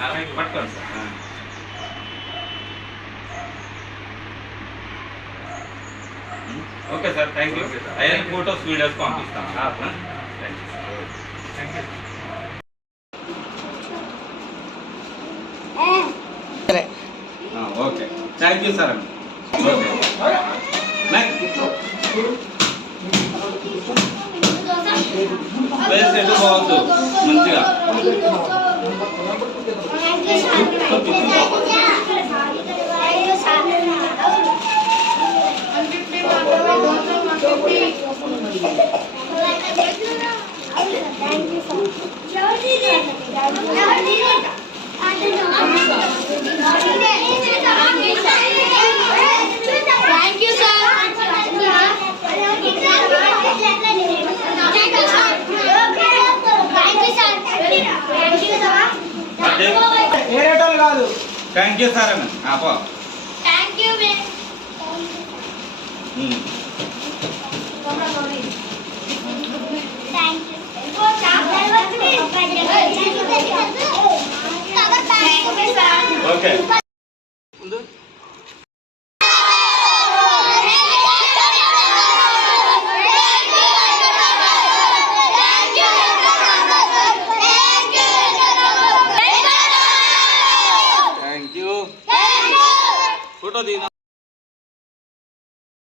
పట్టుకోండి sir. Okay sir, thank you. అయ్యే photos videos పంపిస్తాను. Okay, thank you sir. Okay, place ఎటు పోవద్దు, మంచిగా థ్యాంక్ యూ సార్ అన్న. ఓకే.